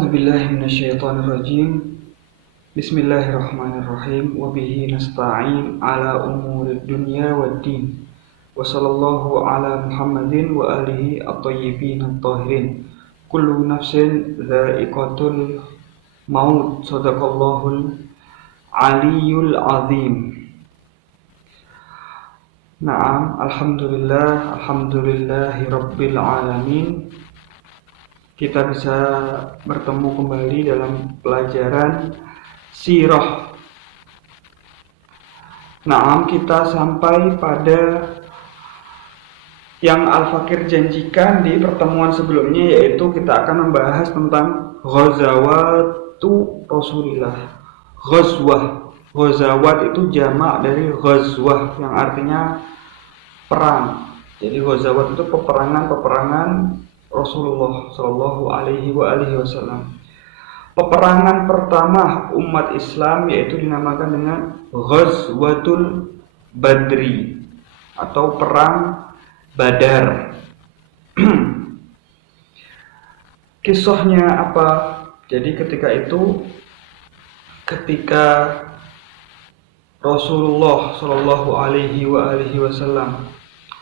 أعوذ بالله من الشيطان الرجيم. بسم الله الرحمن الرحيم. وبه نستعين على أمور الدنيا والدين. وصلى الله على محمد وآله الطيبين الطاهرين. كل نفس ذائقة الموت. صدق الله العلي العظيم. Naam, alhamdulillahi rabbil alamin. Kita bisa bertemu kembali dalam pelajaran sirah. Naam, kita sampai pada yang Al-Fakir janjikan di pertemuan sebelumnya, yaitu kita akan membahas tentang ghazawatu Rasulillah. Ghazawat itu jamak dari ghazwah yang artinya perang. Jadi ghazawat itu peperangan Rasulullah Shallallahu Alaihi Wasallam. Peperangan pertama umat Islam yaitu dinamakan dengan Ghazwatul Badri atau Perang Badar. Kisahnya apa? Jadi ketika Rasulullah Shallallahu Alaihi Wasallam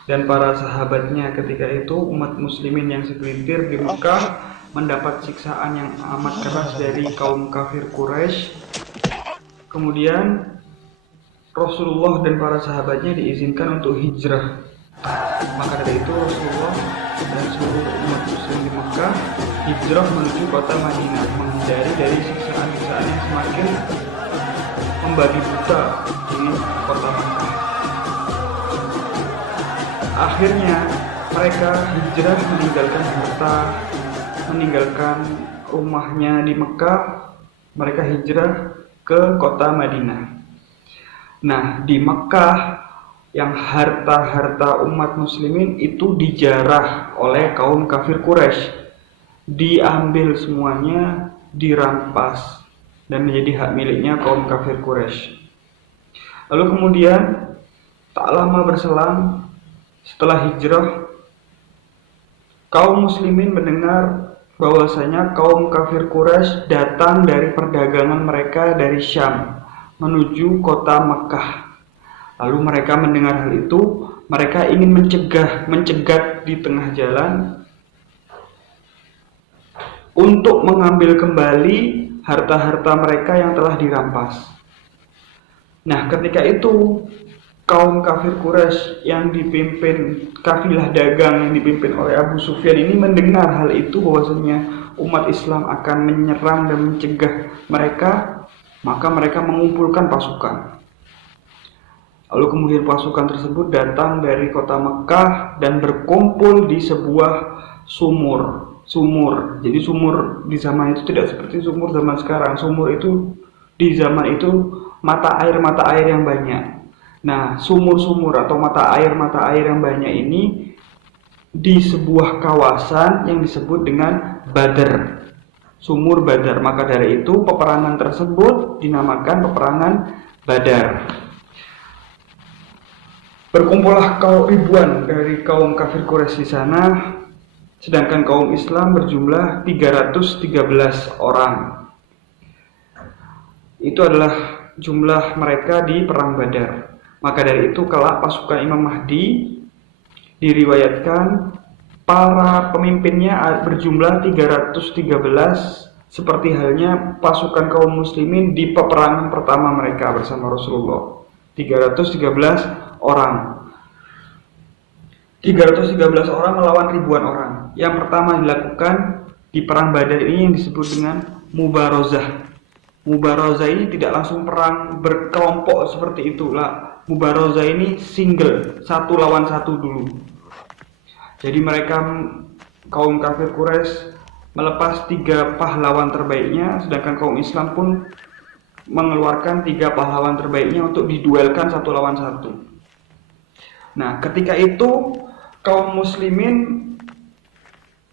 dan para sahabatnya ketika itu, umat muslimin yang segelintir di Mekah mendapat siksaan yang amat keras dari kaum kafir Quraisy. Kemudian Rasulullah dan para sahabatnya diizinkan untuk hijrah. Maka dari itu Rasulullah dan seluruh umat muslim di Mekah hijrah menuju kota Madinah, menghindari dari siksaan-siksaan yang semakin membabi buta di kota Mekah. Akhirnya mereka hijrah, meninggalkan harta, meninggalkan rumahnya di Mekah. Mereka hijrah ke kota Madinah. Nah, di Mekah yang harta-harta umat muslimin itu dijarah oleh kaum kafir Quraisy. Diambil semuanya, dirampas dan menjadi hak miliknya kaum kafir Quraisy. Lalu kemudian tak lama berselang setelah hijrah, kaum muslimin mendengar bahwasanya kaum kafir Quraisy datang dari perdagangan mereka dari Syam menuju kota Mekah. Lalu mereka mendengar hal itu, mereka ingin mencegat di tengah jalan untuk mengambil kembali harta-harta mereka yang telah dirampas. Nah, ketika itu kaum kafir Quraisy yang dipimpin kafilah dagang yang dipimpin oleh Abu Sufyan ini mendengar hal itu, bahwasanya umat Islam akan menyerang dan mencegah mereka, maka mereka mengumpulkan pasukan. Lalu kemudian pasukan tersebut datang dari kota Mekah dan berkumpul di sebuah sumur. Jadi sumur di zaman itu tidak seperti sumur zaman sekarang. Sumur itu di zaman itu mata air yang banyak. Nah, sumur-sumur atau mata air yang banyak ini di sebuah kawasan yang disebut dengan Badar, sumur Badar. Maka dari itu peperangan tersebut dinamakan peperangan Badar. Berkumpullah ribuan dari kaum kafir Quraisy di sana, sedangkan kaum Islam berjumlah 313 orang. Itu adalah jumlah mereka di perang Badar. Maka dari itu kelak pasukan Imam Mahdi diriwayatkan para pemimpinnya berjumlah 313, seperti halnya pasukan kaum muslimin di peperangan pertama mereka bersama Rasulullah. 313 orang. 313 orang melawan ribuan orang. Yang pertama dilakukan di perang Badar ini yang disebut dengan Mubarazah. Mubarazah ini tidak langsung perang berkelompok seperti itulah. Mubarazah ini single, satu lawan satu dulu. Jadi mereka kaum kafir Quraisy melepas 3 pahlawan terbaiknya, sedangkan kaum Islam pun mengeluarkan 3 pahlawan terbaiknya untuk diduelkan satu lawan satu. Nah, ketika itu kaum muslimin,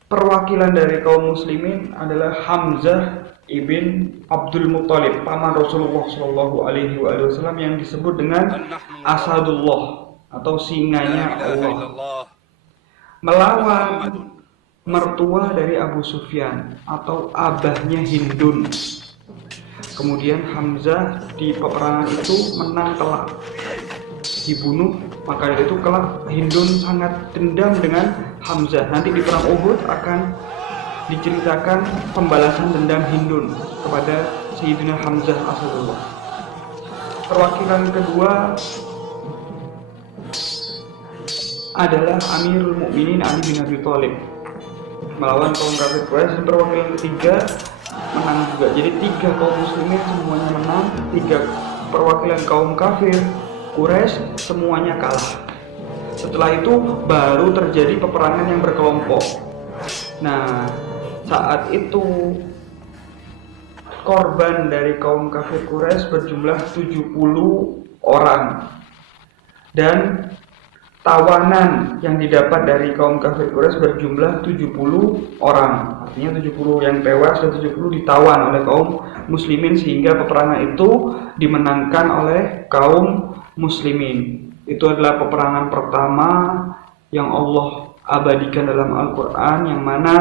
perwakilan dari kaum muslimin adalah Hamzah ibn Abdul Muthalib, paman Rasulullah Shallallahu Alaihi Wasallam yang disebut dengan Asadullah atau singanya Allah, melawan mertua dari Abu Sufyan atau abahnya Hindun. Kemudian Hamzah di peperangan itu menang telak, dibunuh. Maka dari itu kelak Hindun sangat dendam dengan Hamzah. Nanti di perang Uhud akan diceritakan pembalasan dendam Hindun kepada Sayyidina Hamzah Asadullah. Perwakilan kedua adalah Amirul Mukminin Ali bin Abi Thalib melawan kaum kafir Quraisy. Dan perwakilan ketiga menang juga. Jadi 3 kaum muslimin semuanya menang, 3 perwakilan kaum kafir Quraisy semuanya kalah. Setelah itu baru terjadi peperangan yang berkelompok. Nah, saat itu korban dari kaum kafir Quraisy berjumlah 70 orang. Dan tawanan yang didapat dari kaum kafir Quraisy berjumlah 70 orang. Artinya 70 yang tewas dan 70 ditawan oleh kaum muslimin, sehingga peperangan itu dimenangkan oleh kaum muslimin. Itu adalah peperangan pertama yang Allah abadikan dalam Al-Quran, yang mana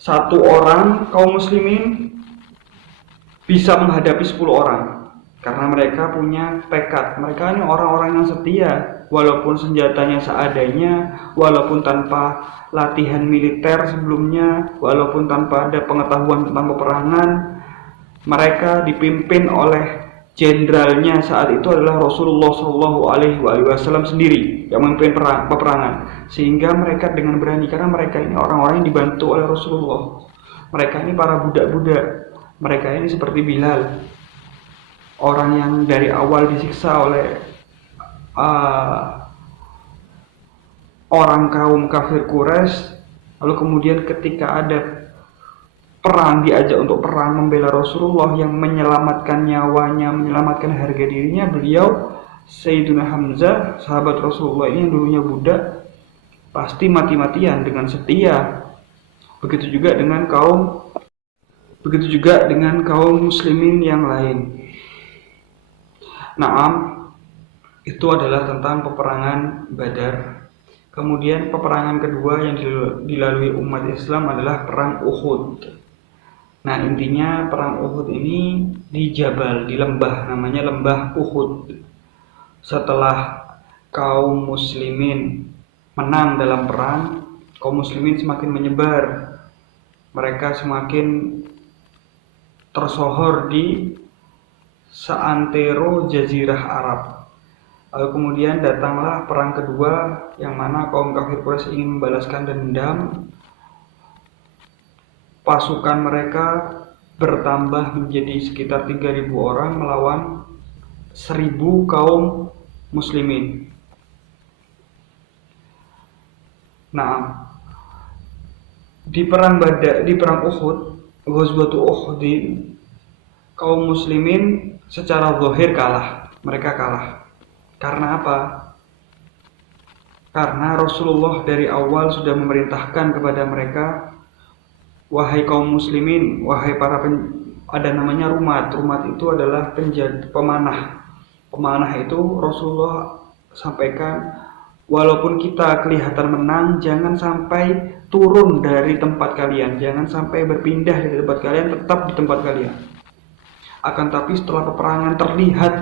satu orang kaum muslimin bisa menghadapi 10 orang. Karena mereka punya tekad. Mereka ini orang-orang yang setia, walaupun senjatanya seadanya, walaupun tanpa latihan militer sebelumnya, walaupun tanpa ada pengetahuan tentang peperangan. Mereka dipimpin oleh jenderalnya saat itu adalah Rasulullah SAW sendiri yang memimpin peperangan, sehingga mereka dengan berani, karena mereka ini orang-orang yang dibantu oleh Rasulullah. Mereka ini para budak-budak. Mereka ini seperti Bilal, orang yang dari awal disiksa oleh orang kaum kafir Quraisy, lalu kemudian ketika ada perang, diajak untuk perang membela Rasulullah, yang menyelamatkan nyawanya, menyelamatkan harga dirinya beliau Sayyidina Hamzah, sahabat Rasulullah ini yang dulunya budak, pasti mati-matian dengan setia. Begitu juga dengan kaum muslimin yang lain. Naam, itu adalah tentang peperangan Badar. Kemudian peperangan kedua yang dilalui umat Islam adalah perang Uhud. Nah, intinya perang Uhud ini di Jabal, di lembah, namanya lembah Uhud. Setelah kaum muslimin menang dalam perang, kaum muslimin semakin menyebar. Mereka semakin tersohor di seantero jazirah Arab. Lalu kemudian datanglah perang kedua, yang mana kaum kafir Quraisy ingin membalaskan dendam. Pasukan mereka bertambah menjadi sekitar 3.000 orang melawan 1.000 kaum muslimin. Nah, di perang Uhud, Ghazwatul Uhud, kaum muslimin secara zahir kalah. Mereka kalah. Karena apa? Karena Rasulullah dari awal sudah memerintahkan kepada mereka, wahai kaum muslimin, wahai para ada namanya rumat. Rumat itu adalah pemanah. Pemanah itu Rasulullah sampaikan, walaupun kita kelihatan menang, jangan sampai turun dari tempat kalian, jangan sampai berpindah dari tempat kalian, tetap di tempat kalian. Akan tapi setelah peperangan terlihat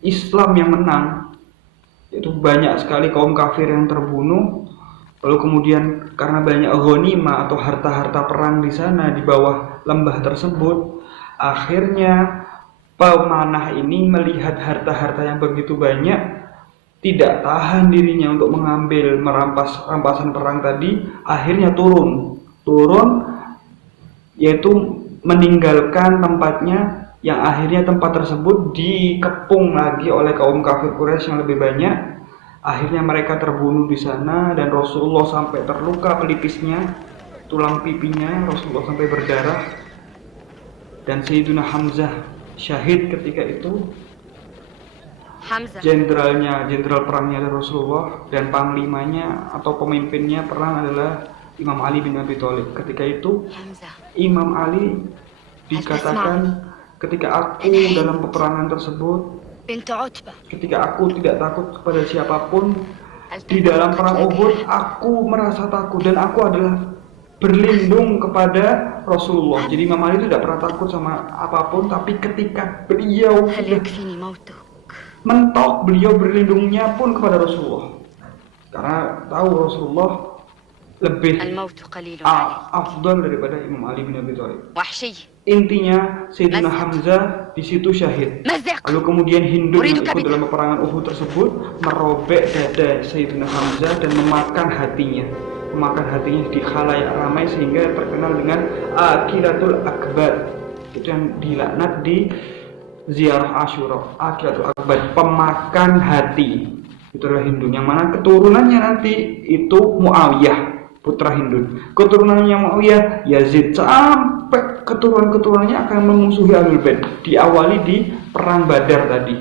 Islam yang menang, yaitu banyak sekali kaum kafir yang terbunuh. Lalu kemudian karena banyak ghanimah atau harta-harta perang di sana di bawah lembah tersebut, akhirnya pemanah ini melihat harta-harta yang begitu banyak, tidak tahan dirinya untuk mengambil rampasan perang tadi, akhirnya turun, yaitu meninggalkan tempatnya, yang akhirnya tempat tersebut dikepung lagi oleh kaum kafir Quraisy yang lebih banyak. Akhirnya mereka terbunuh di sana, dan Rasulullah sampai terluka pelipisnya, tulang pipinya Rasulullah sampai berdarah. Dan Sayyidina Hamzah syahid ketika itu. Jenderal perangnya adalah Rasulullah, dan panglimanya atau pemimpinnya perang adalah Imam Ali bin Abi Thalib. Ketika itu Imam Ali dikatakan, ketika aku dalam peperangan tersebut, ketika aku tidak takut kepada siapapun, Di dalam perang Uhud aku merasa takut dan aku adalah berlindung kepada Rasulullah. Jadi Imam Ali itu tidak pernah takut sama apapun, tapi ketika beliau sudah mentok, beliau berlindungnya pun kepada Rasulullah. Karena tahu Rasulullah lebih afdal daripada Imam Ali bin Abi Thalib. Intinya Sayyidina Hamzah di situ syahid. Lalu kemudian Hindun yang ikut dalam peperangan Uhud tersebut merobek dada Sayyidina Hamzah dan memakan hatinya di khalayak ramai sehingga terkenal dengan Aqilatul Akbar. Itu yang dilaknat di ziarah Asyura, Aqilatul Akbar, pemakan hati. Itu adalah Hindun, yang mana keturunannya nanti itu Muawiyah, putra Hindun. Keturunannya Muawiyah, Yazid, sampai keturunan-keturunannya akan memusuhi Ahlul Bait. Diawali di perang Badar tadi.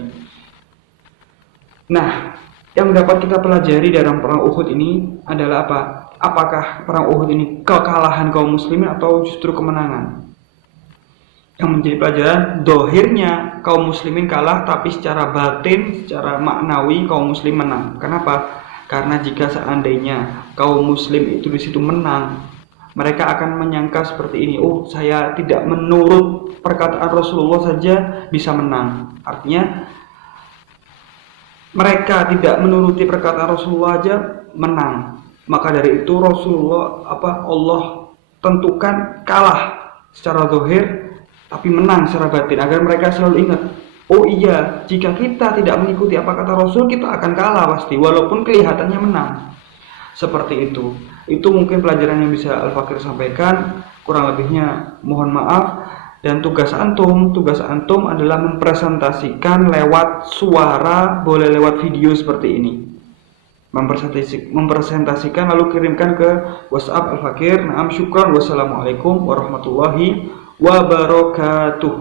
Nah, yang dapat kita pelajari dalam perang Uhud ini adalah apa? Apakah perang Uhud ini kekalahan kaum muslimin atau justru kemenangan? Yang menjadi pelajaran, dohirnya kaum muslimin kalah, tapi secara batin, secara maknawi kaum muslim menang. Kenapa? Karena jika seandainya kaum muslim itu di situ menang, mereka akan menyangka seperti ini, oh saya tidak menurut perkataan Rasulullah saja bisa menang. Artinya mereka tidak menuruti perkataan Rasulullah saja menang. Maka dari itu Allah tentukan kalah secara dohir, tapi menang secara batin, agar mereka selalu ingat, oh iya, jika kita tidak mengikuti apa kata Rasul, kita akan kalah pasti, walaupun kelihatannya menang. Seperti itu. Itu mungkin pelajaran yang bisa Al-Fakir sampaikan. Kurang lebihnya mohon maaf. Dan tugas antum adalah mempresentasikan lewat suara, boleh lewat video seperti ini. Mempresentasikan lalu kirimkan ke WhatsApp Al-Fakir. Naam, syukran. Wassalamualaikum warahmatullahi wabarakatuh.